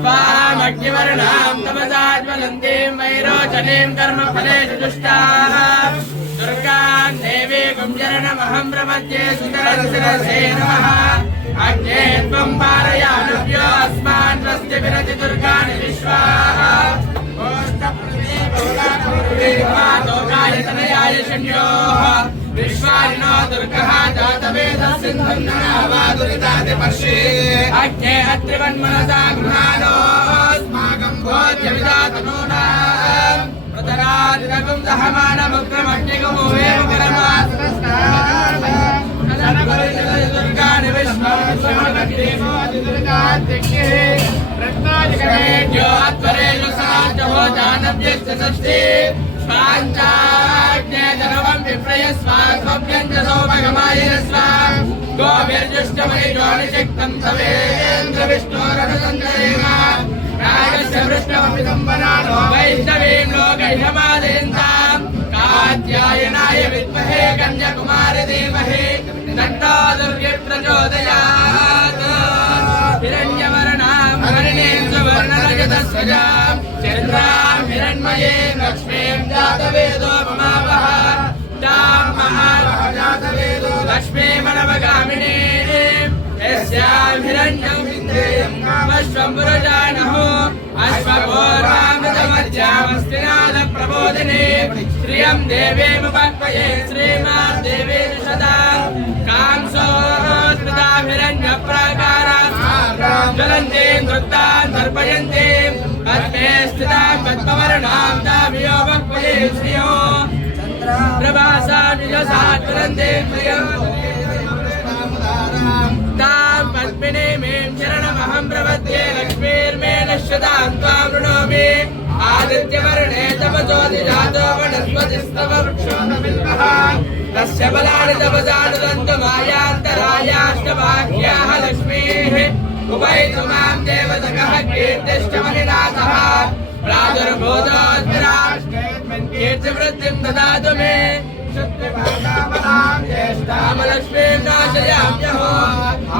स्वामग्निवर्णां तमसाज्वलन्तीं वैरोचनीं कर्मफलेषु दुष्टाः दुर्गां देवीं शरणमहं प्रपद्ये सुतरशिरसे नमः अग्ने त्वं पारयानव्यो अस्मान् स्वस्ति विरति दुर्गाणि विश्वाः तोकायतनयाय शन्योः विश्वारिणो दुर्गः जातवेदः सिन्धुन्ननावादुरितादिपर्षे अग्ने अत्रिवन्मनसा गृहाणोऽस्माकं भोज्यविदातनूनां प्रतरादिनगुं दहमानमुग्रमग्निगुमोवेव परमात्मस्तानि विश्वामग्निमोदिदुर्गाद्यग्निः रत्नादिकमेभ्यो अध्वरेषु साचहो जानव्यश्च षष्ठी स्वाञ्चाग्ने जनवं विप्रयस्वास्वभ्यञ्जसोमगमाय स्वा गोभिर्जुष्टमयिजोनिषिक्तं सवेन्द्रविष्णोरनुसन्दरेम रागस्य वृष्णमपिदम्बराणो वैष्णवीं लोकैषमादेन्तां कात्यायनाय विद्महे कन्याकुमारी धीमहि तन्नो दुर्गे प्रचोदयात् हिरण्यवर्णां हरिणीं सुवर्णरजतस्वजां चन्द्रां हिरण्मयीं लक्ष्मीं जातवेदो ममावः तां महाजातवेदो लक्ष्मीमनवगामिनीं यस्यां हिरण्यं विन्देयं कामश्वं पुरजानहो अश्वघोरामृतमध्यामस्ति नादप्रबोधिनी श्रियं देवीमुपक्वये श्रीमान् देवी सदां कांसोस्मृताभिरण्यप्राकारां ज्वलन्तीं नृत्तां तर्पयन्तीं पद्मे स्थितां पद्मवर्णां ताभियोपक्वये श्रियो प्रभासां निजसा ज्वलन्तीं प्रियं तां पद्मिनीं शरणमहं प्रपद्ये लक्ष्मीर्मे नश्यतां त्वां वृणोमि आदित्यवर्णे तपसोऽधिजातो वनस्पतिस्तव वृक्षो न बिल्वः तस्य बलानि तपसानुदन्तमायान्तरायाष्टभाग्याः लक्ष्मीः उपैतु मां देवतकः कीर्तिष्टमनिनाथः प्रादुर्भूतोत्तराष्टमेऽस्मिन् कीर्तिवृद्धिं ददातु मे ज्येष्ठामलक्ष्मीं नाशयाम्यहो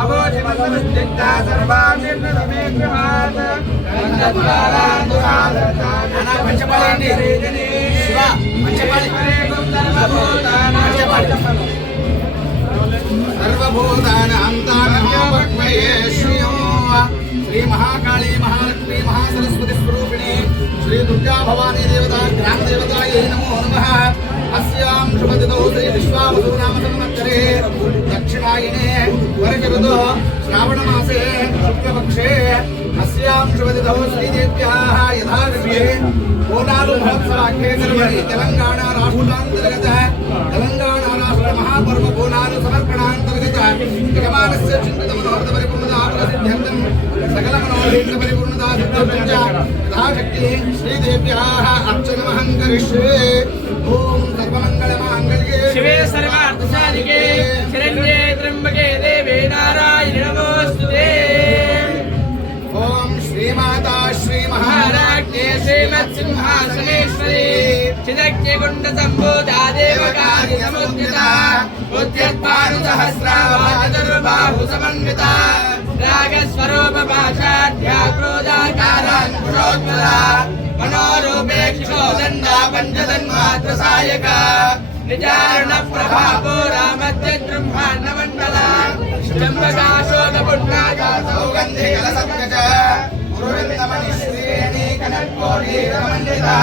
अवोधिमसमुद्दिग्धा सर्वां निर्णमे गृहात् श्री महाकाली महालक्ष्मी महासरस्वती स्वरूपिणी श्री दुर्गा भवानी देवता ग्राम देवतायै नमो नमः अस्यां शुभदिनौ श्री विश्वावसु नाम संवत्सरे दक्षिणायने वर्षऋतौ श्रावणमासे शुक्लपक्षे अस्यां शुभदिनौ श्रीदेव्याः यथाविधि बोनालुमहोत्सवाख्ये सर्वणि तेलंगाणा राष्ट्रान्तर्गत तेलंगाणा राष्ट्र महापर्व बोनालु समर्पणान्तर्गत जगमानस्य चिन्तितमनोरथपरिपूर्णता प्रसिद्ध्यर्थं सकलमनोरथपरिपूर्णता सिद्ध्यर्थं च यथाशक्ति श्रीदेव्याः अर्चनमहं करिष्ये ओम सर्वमंगलमांगल्ये शिवे सर्वार्थसाधिके शरण्ये त्र्यंबके देवे नारायणि नमोस्तुते ओम श्रीमाता श्री महाराज्ञे श्रीमत्सिंहासनेश्वरी चिदग्निकुण्डसम्भूता देवकार्य समुद्यता उद्यत्पानुसहस्रावाचतुर्बाहु समन्विता रागस्वरूपपाशाढ्या क्रोधाकाराङ्कुशोज्ज्वला मनोरूपेक्षोदन्ना पञ्चतन्मात्रसायका निजारणप्रभापो रामद्यब्रह्माण्डमण्डला चम्पकाशोकपुण्डाका सौगन्धिकलसत्कचा पुरुषमणिश्रेणीकनट्कोटीरमण्डिता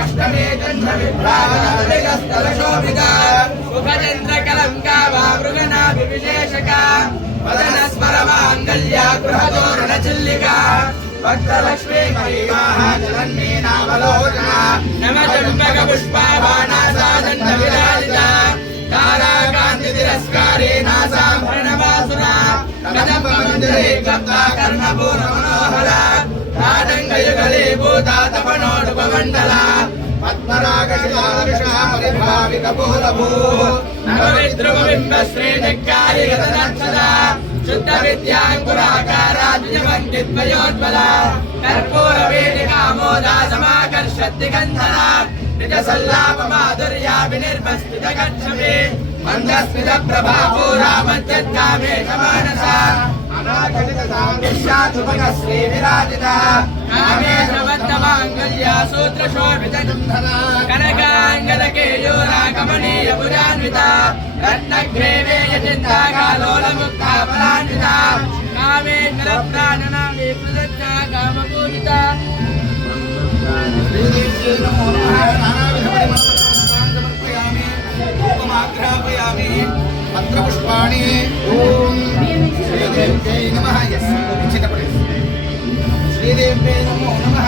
अष्टमे चन्द्रविभ्राजनदिगस्तलशोभिता मुखचन्द्रकलङ्का मृगनाभिविशेषका वदनस्मरमाङ्गल्या गृहतोरणचिल्लिका भक्तलक्ष्मी महिमाः जगन्मीनावलोचना नमचम्बकपुष्पावानासादण्डविराजिता ताराकान्तितिरस्कारी नासाभरणवासुरा कदम्बमन्दिरे क्लप्ता कर्णपूर्णमनोहरा ताटङ्गयुगले भूता तपनोडुपमण्डला पद्मरागशिलादृशा परिभाविकपूलभूः नवविद्रुमबिम्बश्रीजग्गारि गतनक्षदा शुद्धविद्याङ्कुराकारा द्विजवङ्गिद्वयोज्ज्वला कर्पूरवेणिकामोदा समाकर्षद्दिगन्धरा निजसल्लापमाधुर्या विनिर्मस्थितगच्छमे मन्दस्मित प्रभावो रामज्जन्नामे समानसा अनाघटित सादृश्यात्मकश्री विराजिता कामे सर्वत्तमाङ्गल्या सूत्रशोभितकुण्डला कनकाङ्गदकेयूराकमनीयभुजान्विता रत्नग्रेवेयचिन्ता कालोलमुक्ता फलान्विता कामे कलप्राणनामे प्रदत्ता कामपूजिता पत्रपुष्पाणि ओम श्रीदेव्यै नमः श्रीदेव्यै नमो नमः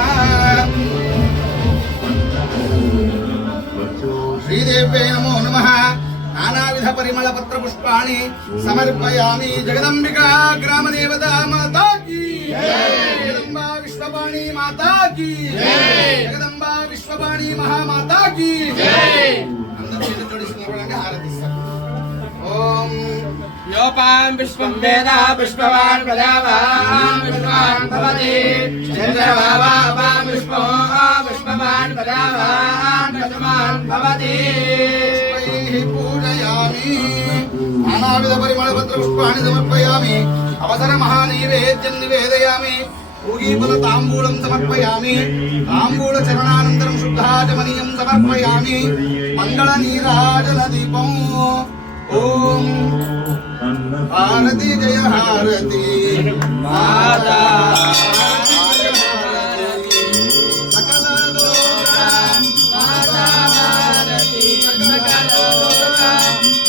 श्रीदेव्यै नमो नमः नानाविध परिमल पत्रपुष्पाणि समर्पयामि जगदम्बिका ग्रामदेवता माता की जगदम्बा विश्ववाणी माता की जगदम्बा विश्ववाणी महामाता की ओम योपां विश्वं वेदा विश्ववान् प्रजावान् विश्वान् भवति चन्द्रभावां विश्ववान् प्रजावान् प्रजमान् भवति पूजयामि नानाविध परिमलपत्र पुष्पाणि समर्पयामि अवसर महानैवेद्यं निवेदयामि पूगीफल ताम्बूलं समर्पयामि ताम्बूल चरणानन्तरं शुद्धाचमनीयं समर्पयामि मंगल नीराजन दीपं ओम आरती जय हारती माता सकल लोका माता हारती सकल लोका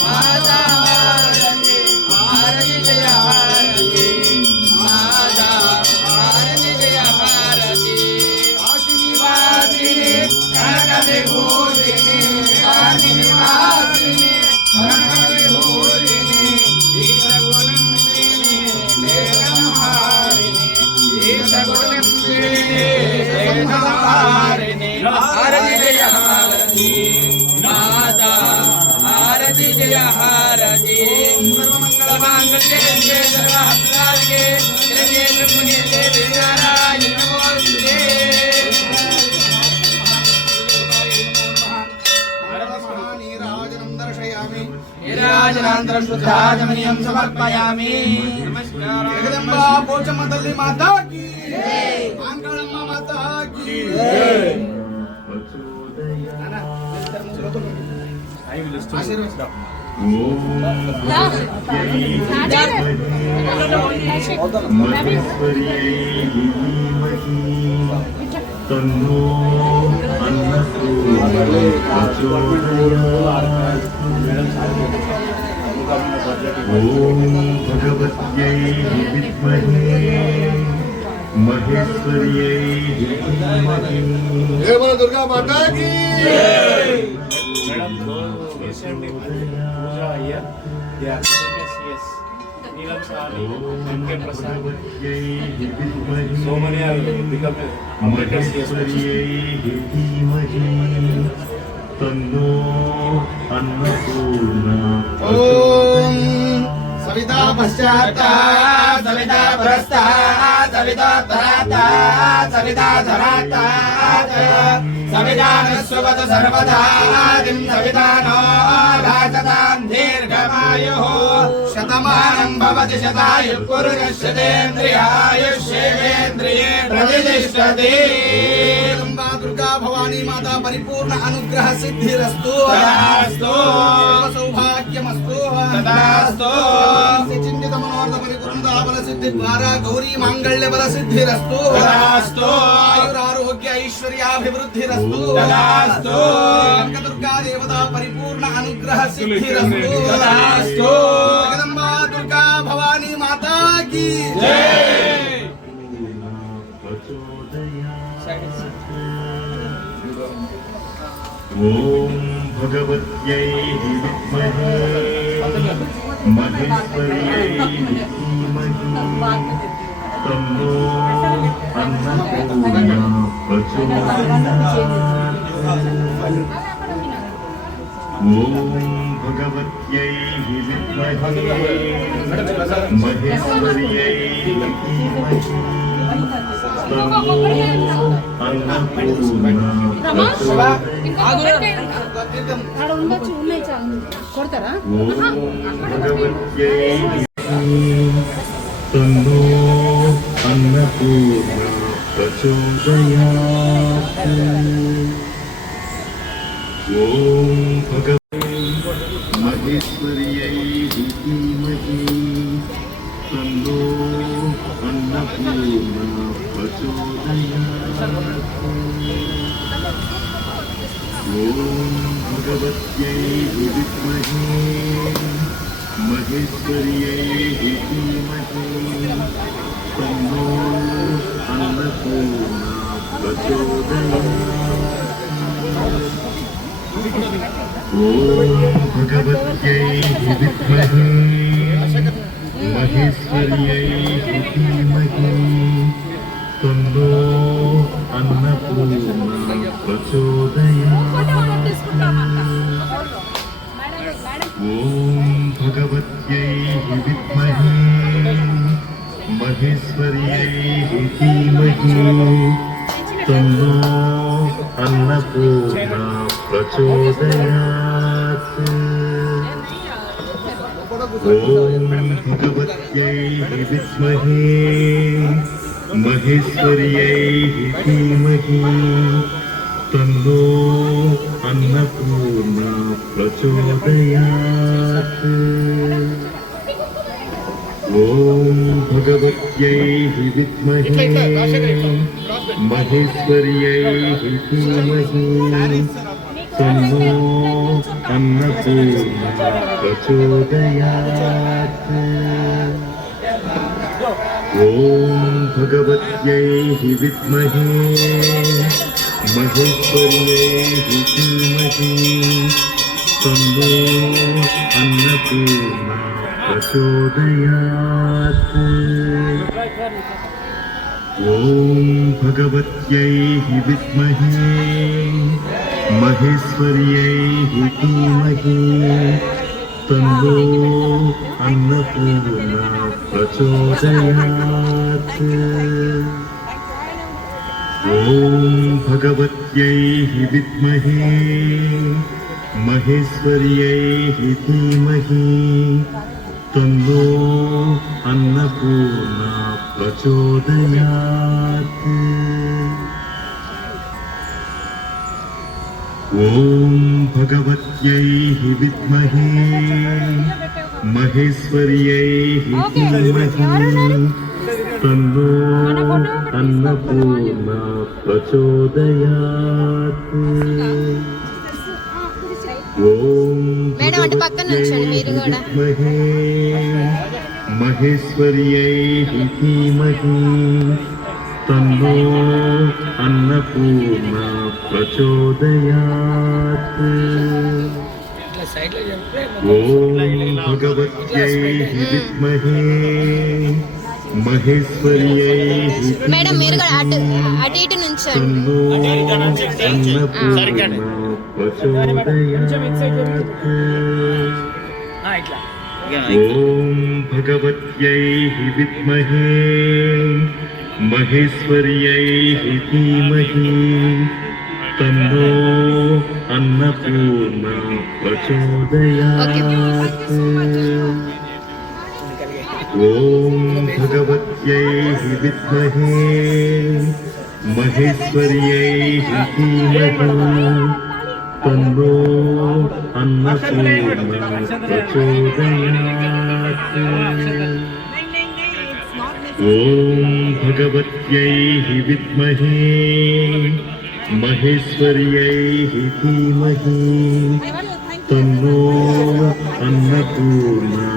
माता हारती आरती जय हारती माता आरती जय हारती आशीर्वादिनी कनक विभूषिणी कामिनी वासिनी कनक विभूषिणी ईशगुणंदिनी वेदनहारिणी ईशगुणंदिनी वेदनहारिणी आरती जय हारती माता आरती जय हारती सर्वमंगलमांगल्ये शिवे सर्वहस्तारिके शरण्ये त्र्यंबके देवी नारायणी नमोस्तुते नीराजनानन्तरं शुद्धाचमनीयं समर्पयामि जगदम्बा पोचम्मा तल्ली माता की मांगलम्मा माता की तन्नो ओम भगवत्यै विद्महे महेश्वर्यै धीमहि जय बोलो दुर्गा माता की so many are become तन्नो अन्नपूर्णा ओम सविता पश्चाता सविता पुरस्ता सविता धराता सविता धराता सविता नस्वत सर्वदा दिं सविता नो राजतां दीर्घमायुः शतमानं भवति शतायुः पुरुषशतेन्द्रियायुष्येवेन्द्रिये प्रतिष्ठति दुर्गा भवानी माता परिपूर्ण अनुग्रह सिद्धिरस्तु तदास्तु सौभाग्यमस्तु तदास्तु चिन्तित मनोरथ परिपूर्णता बल सिद्धि द्वारा गौरी मांगल्य बल सिद्धिरस्तु तदास्तु आयुरारोग्य ऐश्वर्याभिवृद्धिरस्तु तदास्तु कनकदुर्गा देवता परिपूर्ण अनुग्रह सिद्धिरस्तु तदास्तु जगदम्बा दुर्गा भवानी माता की जय ओम भगवत्यै विद्महे महेश्वर्यै धीमहि तन्नो अन्नपूर्णा प्रचोदयात् ओम भगवत्यै विद्महे महेश्वर्यै धीमहि तन्नो अन्नपूर्णा प्रचोदयात् ఆడ ఉండొచ్చు ఉన్నాయి చాలు కొడతారా ॐ भगवत्यै तन्नो अन्नपूर्णा प्रचोदयात् ॐ भगवते महेश्वर्यै धीमहि तन्नो अन्नपूर्णा प्रचोदयात् ॐ भगवत्यै विद्महे महेश्वर्यै धीमहि तन्नो अन्नपूर्णा प्रचोदयात् ॐ भगवत्यै विद्महे महेश्वर्यै धीमहि तन्नो अन्नपूर्णा प्रचोदयात् ॐ भगवत्यै विद्महे महेश्वर्यै धीमहि तन्नो अन्नपूर्णा प्रचोदयात् ॐ भगवत्यै विद्महे महेश्वर्यै धीमहि तन्नो अन्नपूर्णा प्रचोदयात् ॐ भगवत्यै विद्महे महेश्वर्यै धीमहि तन्नो अन्नपूर्णा प्रचोदयात् ॐ भगवत्यै विद्महे महेश्वर्यै धीमहि तन्नो अन्नपूर्णा प्रचोदयात् ॐ भगवत्यै विद्महे महेश्वर्यै धीमहि तन्नो अन्नपूर्णा प्रचोदयात् ॐ भगवत्यै विद्महे महेश्वर्यै धीमहि तन्नो अन्नपूर्णा प्रचोदयात् ॐ भगवत्यै विद्महे महेश्वर्यै धीमहि तन्नो अन्नपूर्णा प्रचोदयात् ॐ మేడం అటు పక్కన నుంచోండి మీరు కూడా विद्महे महेश्वर्यै धीमहि तन्नो अन्नपूर्णा प्रचोदयात् ॐ भगवत्यै विद्महे महेश्वर्यै మేడం మీరు కూడా అటు అటు ఇటు నుంచోండి तन्नो अन्नपूर्णा प्रचोदयात् ॐ भगवत्यै विद्महे महेश्वर्यै धीमहि तन्नो अन्नपूर्णा प्रचोदयात् ॐ भगवत्यै विद्महे महेश्वर्यै धीमहि तन्नो अन्नपूर्णा प्रचोदयात् ॐ भगवत्यै विद्महे महेश्वर्यै धीमहि तन्नो अन्नपूर्णा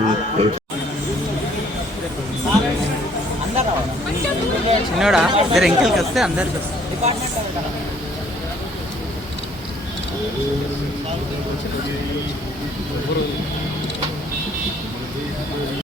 చిన్నోడా ఇద్దరు ఎంకెల్కి వస్తే అందరికి వస్తే प्रचोदयात्